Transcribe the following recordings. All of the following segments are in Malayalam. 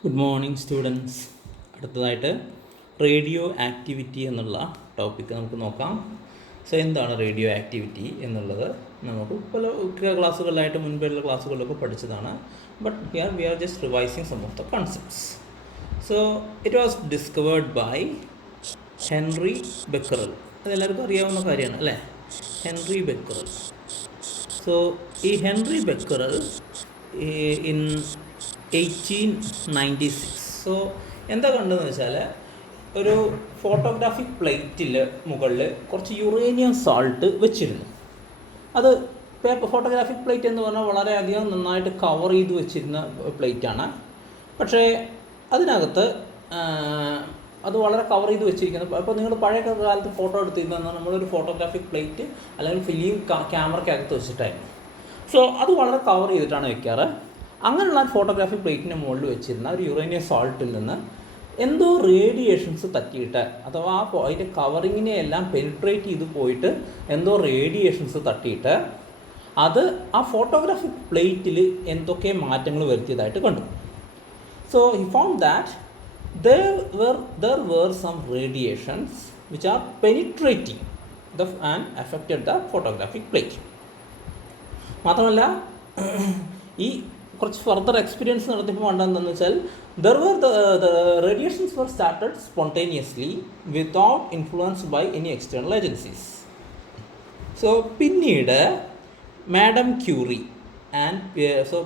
Good morning students. അടുത്തതായിട്ട് റേഡിയോ ആക്ടിവിറ്റി എന്നുള്ള ടോപ്പിക്ക് നമുക്ക് നോക്കാം. സോ എന്താണ് റേഡിയോ ആക്ടിവിറ്റി എന്നുള്ളത് നമുക്ക് പല ക്ലാസ്സുകളിലായിട്ട് മുൻപുള്ള ക്ലാസ്സുകളിലൊക്കെ പഠിച്ചതാണ്. But here we are just revising some of the concepts. So it was discovered by Henri Becquerel. അതെല്ലാവർക്കും അറിയാവുന്ന കാര്യമാണ് അല്ലേ, ഹെൻറി ബെക്കറൽ. സോ ഈ ഹെൻറി ബെക്കറൽ ഇൻ 1896. സോ എന്താ കണ്ടതെന്ന് വെച്ചാൽ ഒരു ഫോട്ടോഗ്രാഫിക് പ്ലേറ്റിൽ മുകളിൽ കുറച്ച് യുറേനിയം സാൾട്ട് വെച്ചിരുന്നു. അത് ഫോട്ടോഗ്രാഫിക് പ്ലേറ്റ് എന്ന് പറഞ്ഞാൽ വളരെയധികം നന്നായിട്ട് കവർ ചെയ്ത് വെച്ചിരുന്ന പ്ലേറ്റാണ്. പക്ഷേ അതിനകത്ത് അത് വളരെ കവർ ചെയ്ത് വെച്ചിരിക്കുന്നത്. അപ്പോൾ നിങ്ങൾ പഴയ കാലത്ത് ഫോട്ടോ എടുത്തിരുന്ന നമ്മളൊരു ഫോട്ടോഗ്രാഫിക് പ്ലേറ്റ് അല്ലെങ്കിൽ ഫിലിം ക്യാമറയ്ക്കകത്ത് വെച്ചിട്ടായിരുന്നു. സോ അത് വളരെ കവർ ചെയ്തിട്ടാണ് വെക്കാറ്. അങ്ങനെയുള്ള ഫോട്ടോഗ്രാഫിക് പ്ലേറ്റിൻ്റെ മുകളിൽ വെച്ചിരുന്ന ഒരു യുറേനിയം സാൾട്ടിൽ നിന്ന് എന്തോ റേഡിയേഷൻസ് തട്ടിയിട്ട്, അഥവാ അതിൻ്റെ കവറിങ്ങിനെ എല്ലാം പെനിട്രേറ്റ് ചെയ്ത് പോയിട്ട് എന്തോ റേഡിയേഷൻസ് തട്ടിയിട്ട് അത് ആ ഫോട്ടോഗ്രാഫിക് പ്ലേറ്റിൽ എന്തൊക്കെ മാറ്റങ്ങൾ വരുത്തിയതായിട്ട് കണ്ടു. So he found that there were some radiations which are penetrating and affected the photographic plate. മാത്രമല്ല ഈ കുറച്ച് ഫർദർ എക്സ്പീരിയൻസ് നടത്തിയപ്പോൾ കണ്ടെന്താണെന്ന് വെച്ചാൽ the radiations were started spontaneously without influence by any external agencies. So പിന്നീട് മാഡം ക്യൂറി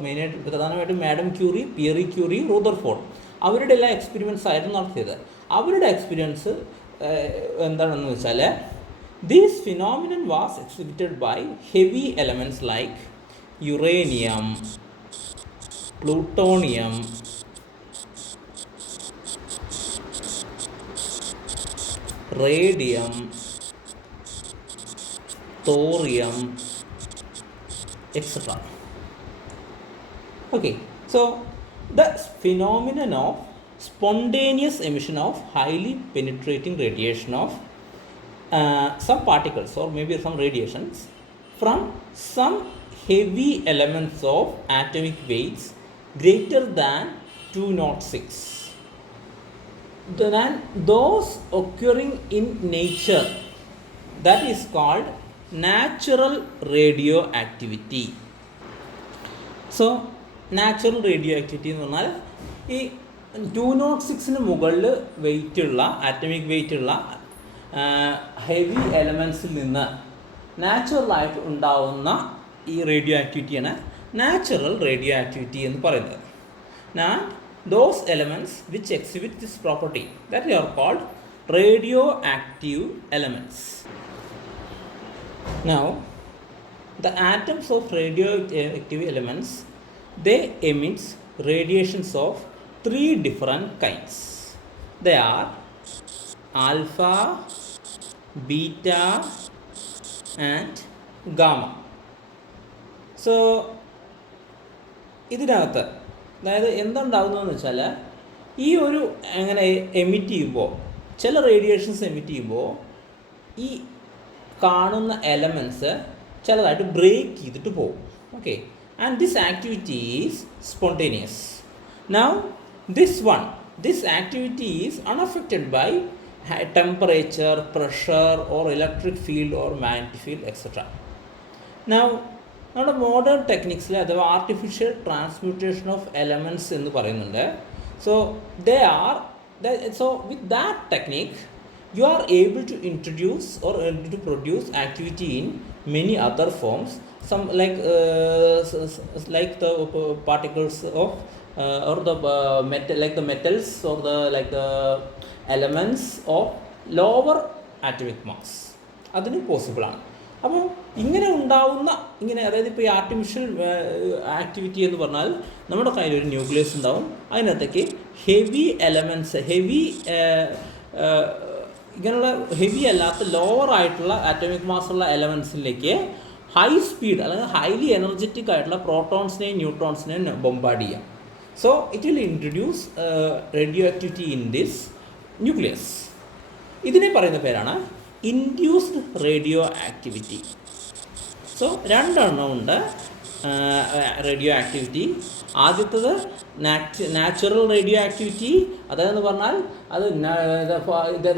മെയിനായിട്ട് പ്രധാനമായിട്ടും madam Curie, Pierre Curie, Rutherford അവരുടെ എല്ലാ എക്സ്പെരിമെൻറ്റ്സ് ആയിരുന്നു നടത്തിയത്. അവരുടെ എക്സ്പീരിയൻസ് എന്താണെന്ന് വെച്ചാൽ this phenomenon was exhibited by heavy elements like uranium, plutonium, radium, thorium, etc. Okay, so the phenomenon of spontaneous emission of highly penetrating radiation of some particles or maybe some radiations from some heavy elements of atomic weights greater than 206, then those occurring in nature, that is called natural radioactivity. So natural radio activity എന്ന് പറഞ്ഞാൽ ഈ 206 മുകളിൽ വെയിറ്റുള്ള ആറ്റമിക് വെയിറ്റുള്ള ഹെവി എലമെൻസിൽ നിന്ന് നാച്ചുറലായിട്ട് ഉണ്ടാവുന്ന ഈ റേഡിയോ ആക്ടിവിറ്റിയാണ് നാച്ചുറൽ റേഡിയോ ആക്ടിവിറ്റി എന്ന് പറയുന്നത്. And those elements which exhibit this property that are called radioactive elements. Now the atoms of radioactive elements, they emits radiations of 3 different kinds. They are alpha, beta and gamma. So ഇതിനകത്ത് അതായത് എന്തുണ്ടാകുന്നതെന്ന് വെച്ചാൽ ഈ ഒരു അങ്ങനെ എമിറ്റ് ചെയ്യുമ്പോൾ, ചില റേഡിയേഷൻസ് എമിറ്റ് ചെയ്യുമ്പോൾ ഈ കാണുന്ന എലമെൻറ്റ്സ് ചിലതായിട്ട് ബ്രേക്ക് ചെയ്തിട്ട് പോകും. Okay, and this activity is spontaneous. Now this activity is unaffected by temperature, pressure or electric field or magnetic field, etc. Now നമ്മുടെ മോഡേൺ ടെക്നിക്സിൽ അഥവാ ആർട്ടിഫിഷ്യൽ ട്രാൻസ്മ്യൂട്ടേഷൻ ഓഫ് എലമെൻറ്റ്സ് എന്ന് പറയുന്നുണ്ട്. So with that technique you are able to introduce or to produce activity in many other forms, some like the particles of or the metal, like the metals or the like the elements of lower atomic mass. അതിന് പോസിബിൾ ആണ്. അപ്പോൾ ഇങ്ങനെ ഉണ്ടാവുന്ന അതായത് ഇപ്പോൾ ഈ ആർട്ടിഫിഷ്യൽ ആക്ടിവിറ്റി എന്ന് പറഞ്ഞാൽ നമ്മുടെ കയ്യിൽ ഒരു ന്യൂക്ലിയസ് ഉണ്ടാവും, അതിനകത്തേക്ക് ഹെവി എലമെൻറ്റ്സ്, ഇങ്ങനെയുള്ള ഹെവി അല്ലാത്ത ലോവർ ആയിട്ടുള്ള ആറ്റോമിക് മാസുള്ള എലമെൻസിലേക്ക് ഹൈ സ്പീഡ് അല്ലെങ്കിൽ ഹൈലി എനർജറ്റിക് ആയിട്ടുള്ള പ്രോട്ടോൺസിനെയും ന്യൂട്രോൺസിനെയും ബൊംബാർഡ് ചെയ്യാം. So it will introduce radioactivity in this nucleus. ഇതിനെ പറയുന്ന പേരാണ് ഇൻഡ്യൂസ്ഡ് റേഡിയോ ആക്ടിവിറ്റി. സോ രണ്ടെണ്ണം ഉണ്ട്, റേഡിയോ ആക്ടിവിറ്റി. ആദ്യത്തത് നാച്ചുറൽ റേഡിയോ ആക്ടിവിറ്റി. അതെന്ന് പറഞ്ഞാൽ അത്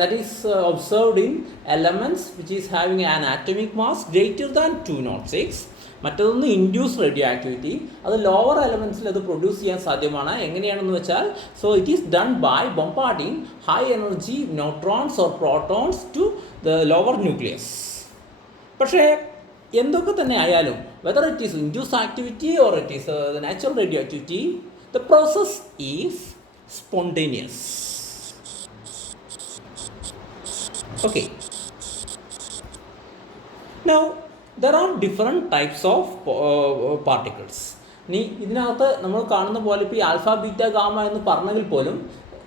that is observed in elements which is having an atomic mass greater than 206. മറ്റൊന്ന് ഇൻഡ്യൂസ് റേഡിയോ ആക്ടിവിറ്റി. അത് ലോവർ എലമെൻറ്റ്സിൽ അത് പ്രൊഡ്യൂസ് ചെയ്യാൻ സാധ്യമാണ്. എങ്ങനെയാണെന്ന് വെച്ചാൽ, so it is done by bombarding high energy neutrons or protons to the lower nucleus. പക്ഷേ എന്തൊക്കെ തന്നെ ആയാലും, whether it is induce activity or it is natural radio activity, the process is spontaneous. Okay. Now there are different types of particles. ഇനി ഇതിനകത്ത് നമ്മൾ കാണുന്ന പോലെ ഇപ്പോൾ ഈ ആൽഫ ബീറ്റ ഗാമ എന്ന് പറഞ്ഞെങ്കിൽ പോലും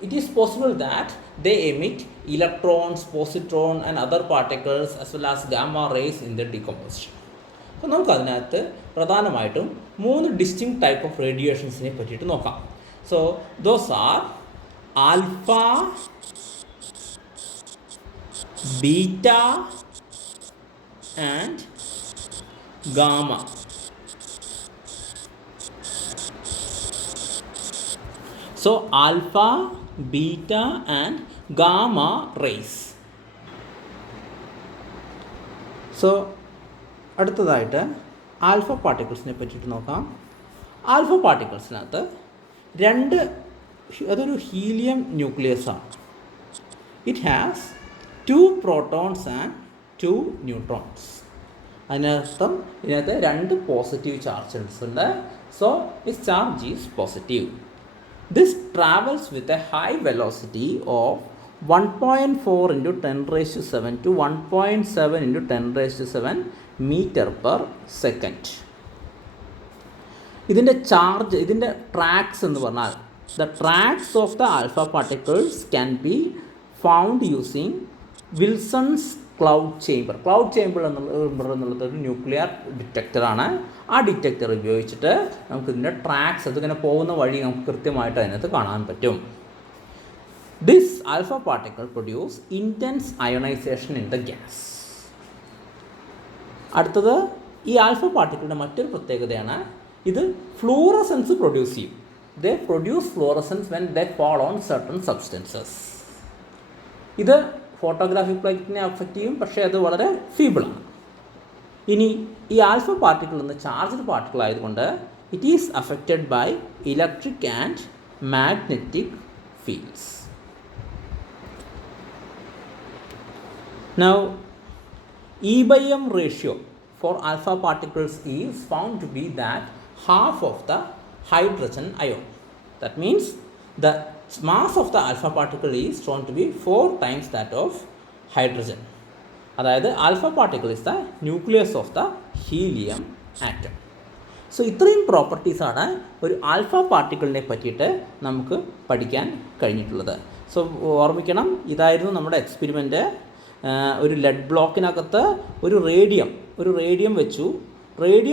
it is possible that they emit electrons, positron and other particles as well as gamma rays in the decomposition. അപ്പോൾ നമുക്കതിനകത്ത് പ്രധാനമായിട്ടും 3 ഡിസ്റ്റിങ് ടൈപ്പ് ഓഫ് റേഡിയേഷൻസിനെ പറ്റിയിട്ട് നോക്കാം. So those are alpha, beta and gamma. So alpha, beta and gamma rays. So അടുത്തതായിട്ട് ആൽഫ പാർട്ടിക്കിൾസിനെ പറ്റിയിട്ട് നോക്കാം. ആൽഫ പാർട്ടിക്കിൾസിനകത്ത് അതൊരു ഹീലിയം ന്യൂക്ലിയസാണ്. It has 2 protons and 2 neutrons. അതിനർത്ഥം ഇതിനകത്ത് 2 പോസിറ്റീവ് ചാർജസ് ഉണ്ട്. So this charge is positive. This travels with a high velocity of 1.4 × 10⁻⁷ to 1.7 × 10⁻⁷ metre per second. ഇതിൻ്റെ ചാർജ്, ഇതിൻ്റെ ട്രാക്സ് എന്ന് പറഞ്ഞാൽ, the tracks of the alpha particles can be found using Wilson's cloud chamber എന്നുള്ളത് ഒരു ന്യൂക്ലിയർ ഡിറ്റക്ടറാണ്. ആ ഡിറ്റക്ടർ ഉപയോഗിച്ചിട്ട് നമുക്ക് ഇതിൻ്റെ ട്രാക്സ്, അതിങ്ങനെ പോകുന്ന വഴി നമുക്ക് കൃത്യമായിട്ട് അതിനകത്ത് കാണാൻ പറ്റും. This alpha particle produce intense ionisation in the gas. അടുത്തത്, ഈ ആൽഫ പാർട്ടിക്കിളിൻ്റെ മറ്റൊരു പ്രത്യേകതയാണ് ഇത് ഫ്ലൂറസെൻസ് പ്രൊഡ്യൂസ് ചെയ്യും. They produce fluorescence when they fall on certain substances. ഇത് ഫോട്ടോഗ്രാഫിക് പ്ലേറ്റിനെ അഫക്റ്റ് ചെയ്യും, പക്ഷേ അത് വളരെ ഫീബിളാണ്. ഇനി ഈ ആൽഫ പാർട്ടിക്കിൾ എന്ന ചാർജ്ഡ് പാർട്ടിക്കിൾ ആയതുകൊണ്ട് it is affected by electric and magnetic fields. Now E/M ratio for alpha particles is found to be that half of the hydrogen ion. That means the mass of the alpha particle is shown to be 4 times that of hydrogen. അതായത് alpha particle is the nucleus of the helium atom. So ഇത്രയും പ്രോപ്പർട്ടീസാണ് ഒരു ആൽഫ പാർട്ടിക്കിളിനെ പറ്റിയിട്ട് നമുക്ക് പഠിക്കാൻ കഴിഞ്ഞിട്ടുള്ളത്. സോ ഓർമ്മിക്കണം, ഇതായിരുന്നു നമ്മുടെ എക്സ്പെരിമെൻറ്റ്. ഒരു ലെഡ് ബ്ലോക്കിനകത്ത് ഒരു റേഡിയം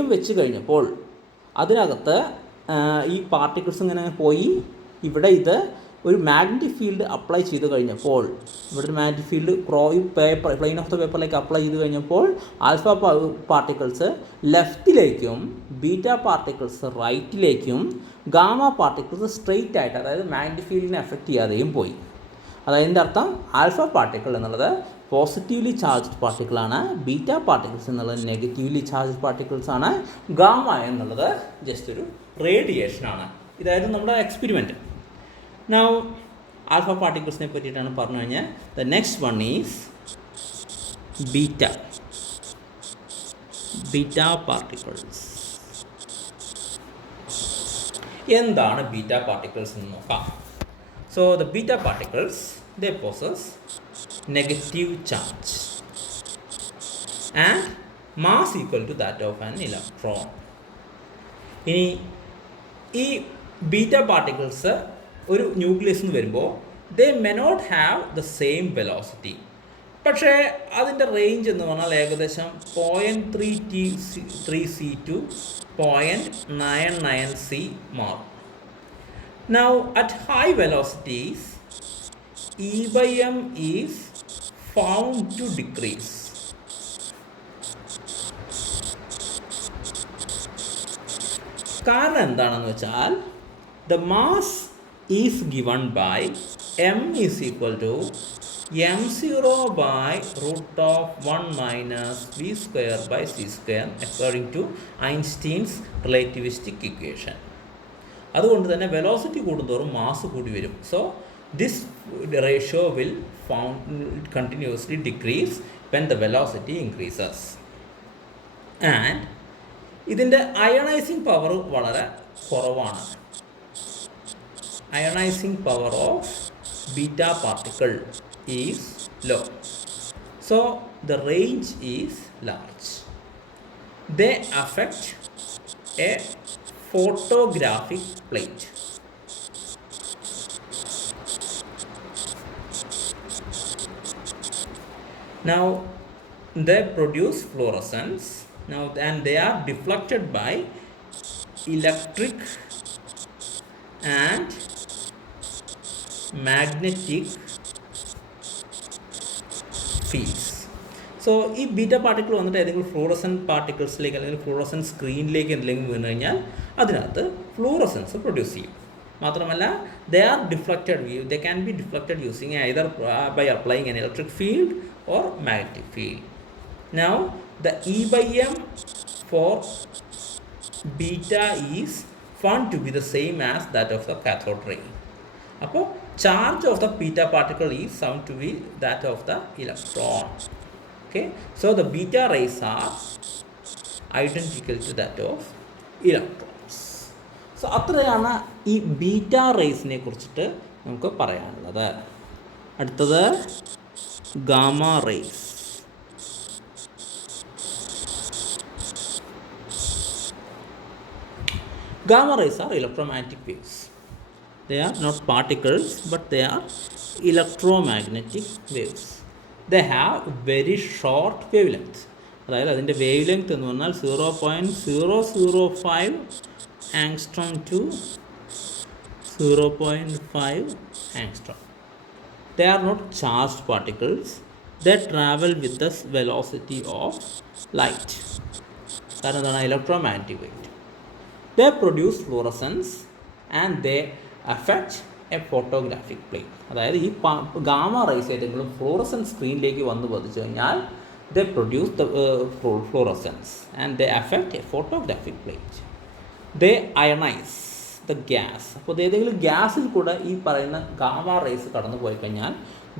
വെച്ച് കഴിഞ്ഞപ്പോൾ അതിനകത്ത് ഈ പാർട്ടിക്കിൾസ് ഇങ്ങനെ പോയി ഇവിടെ ഇത് ഒരു മാഗ്നറ്റിക് ഫീൽഡ് അപ്ലൈ ചെയ്ത് കഴിഞ്ഞപ്പോൾ, ഇവിടെ ഒരു magnetic field plane of the പേപ്പറിലേക്ക് അപ്ലൈ ചെയ്ത് കഴിഞ്ഞപ്പോൾ ആൽഫ പാർട്ടിക്കിൾസ് ലെഫ്റ്റിലേക്കും ബീറ്റ പാർട്ടിക്കിൾസ് റൈറ്റിലേക്കും ഗാമ പാർട്ടിക്കിൾസ് സ്ട്രെയിറ്റ് ആയിട്ട്, അതായത് മാഗ്നറ്റിക് ഫീൽഡിനെ എഫക്റ്റ് ചെയ്യാതെയും പോയി. അതായത് അർത്ഥം ആൽഫ പാർട്ടിക്കിൾ എന്നുള്ളത് പോസിറ്റീവ്ലി ചാർജ്ഡ് പാർട്ടിക്കിളാണ്, ബീറ്റ പാർട്ടിക്കിൾസ് എന്നുള്ളത് നെഗറ്റീവ്ലി ചാർജ്ഡ് പാർട്ടിക്കിൾസാണ്, ഗാമ എന്നുള്ളത് ജസ്റ്റ് ഒരു റേഡിയേഷനാണ്. ഇതായിരുന്നു നമ്മുടെ എക്സ്പെരിമെൻറ്റ്. നൗ ആൽഫ പാർട്ടിക്കിൾസിനെ പറ്റിയിട്ടാണ് പറഞ്ഞു കഴിഞ്ഞാൽ the next one is beta particles. എന്താണ് ബീറ്റ പാർട്ടിക്കിൾസ് എന്ന് നോക്കാം. So the beta particles, they possess negative charge and mass equal to that of an electron. ഇനി ഈ ബീറ്റ പാർട്ടിക്കിൾസ് ഒരു ന്യൂക്ലിയസ് എന്ന് വരുമ്പോൾ they may not have the same velocity. പക്ഷേ അതിൻ്റെ റേഞ്ച് എന്ന് പറഞ്ഞാൽ ഏകദേശം 0.3 C to 0.99 C മാറും. Now at high velocities E/M is found to decrease. കാരണം എന്താണെന്ന് വെച്ചാൽ the mass is given by m is equal to m0 by root of 1 minus v square by c square according to Einstein's relativistic equation. അതുകൊണ്ട് തന്നെ വെലോസിറ്റി കൂടുന്തോറും മാസ് കൂടി വരും. So this ratio will continuously decrease when the velocity increases. And ഇതിൻ്റെ അയണൈസിങ് പവർ വളരെ കുറവാണ്. Ionising power of beta particle is low. So the range is large. They affect a photographic plate. Now they produce fluorescence. Now and they are deflected by electric and magnetic fields. So ഈ ബീറ്റ പാർട്ടിക്കിൾ വന്നിട്ട് ഏതെങ്കിലും ഫ്ലൂറസൻ പാർട്ടിക്കിൾസിലേക്ക് അല്ലെങ്കിൽ ഫ്ലൂറസൻ സ്ക്രീനിലേക്ക് എന്തെങ്കിലും വീണ് കഴിഞ്ഞാൽ അതിനകത്ത് ഫ്ലൂറസൻസ് പ്രൊഡ്യൂസ് ചെയ്യും. മാത്രമല്ല they are deflected, they can be deflected using either by applying an electric field or magnetic field. Now the e by m for beta is found to be the same as that of the cathode ray. അപ്പോൾ charge of the beta particle is found to be that of the electron. Okay, so the beta rays are identical to that of electrons. So അത്രയാണ് ഈ ബീറ്റ റേസിനെ കുറിച്ചിട്ട് നമുക്ക് പറയാനുള്ളത്. അടുത്തത് gamma rays. Gamma rays are electromagnetic waves. They are not particles, but they are electromagnetic waves. They have very short wavelength. അതായത് അതിൻ്റെ വേവ് ലെങ്ത് എന്ന് പറഞ്ഞാൽ 0.005 angstrom to 0.5 angstrom. They are not charged particles. They travel with the velocity of light. കാരണം എന്താണ്? Electromagnetic wave. They produce fluorescence and they affect A photographic plate. അതായത് ഈ ഗാമ റൈസ് ഏതെങ്കിലും ഫ്ലൂറസൻ സ്ക്രീനിലേക്ക് വന്ന് പതിച്ചു കഴിഞ്ഞാൽ ദേ produce the fluorescence and they affect A photographic plate. They ionise the gas. അപ്പോൾ ഏതെങ്കിലും ഗ്യാസിൽ കൂടെ ഈ പറയുന്ന ഗാമ റൈസ് കടന്നു പോയി കഴിഞ്ഞാൽ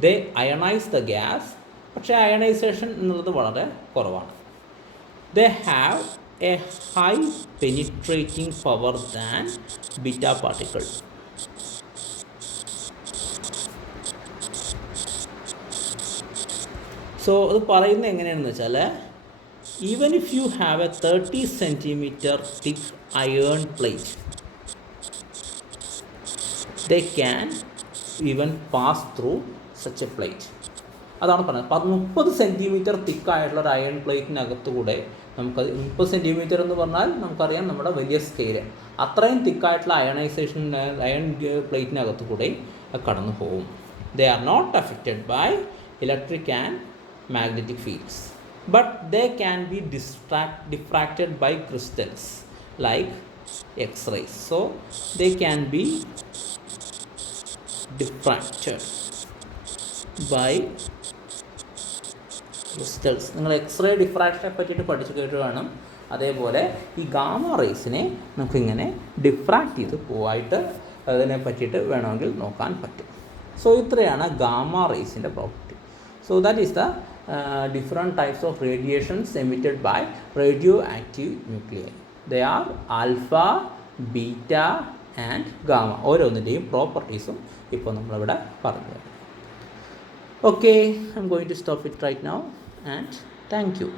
ദേ അയണൈസ് ദ ഗ്യാസ്. പക്ഷേ അയണൈസേഷൻ എന്നുള്ളത് വളരെ കുറവാണ്. They have A high penetrating power than beta particle. So അത് പറയുന്നത് എങ്ങനെയാണെന്ന് വെച്ചാൽ even if you have A 30 centimetre thick iron plate, they can even pass through such A plate. അതാണ് പറഞ്ഞത്. 30 സെൻറ്റിമീറ്റർ തിക്കായിട്ടുള്ള ഒരു അയൺ പ്ലേറ്റിനകത്ത് കൂടെ നമുക്കത് 30 സെൻറ്റിമീറ്റർ എന്ന് പറഞ്ഞാൽ നമുക്കറിയാം നമ്മുടെ വലിയ സ്കെയില്. അത്രയും തിക്കായിട്ടുള്ള അയണൈസേഷൻ അയൺ പ്ലേറ്റിനകത്ത് കൂടെ കടന്നു പോകും. They are not affected by electric and magnetic fields, but they can be diffracted by crystals like X-rays. So they can be diffracted by crystals. നിങ്ങൾ എക്സ്റേ ഡിഫ്രാക്ഷനെ പറ്റിയിട്ട് പഠിച്ചു കേട്ട് വേണം. അതേപോലെ ഈ ഗാമ റേസിനെ നമുക്കിങ്ങനെ ഡിഫ്രാക്റ്റ് ചെയ്ത് പോവായിട്ട് അതിനെ പറ്റിയിട്ട് വേണമെങ്കിൽ നോക്കാൻ പറ്റും. സോ ഇത്രയാണ് ഗാമ റേസിൻ്റെ property. So that is the different types of radiations emitted by radioactive nuclei. They are alpha, beta and gamma. ഓരോന്നിൻ്റെയും പ്രോപ്പർട്ടീസും ഇപ്പോൾ നമ്മളിവിടെ പറഞ്ഞു. Okay, I'm going to stop it right now and thank you.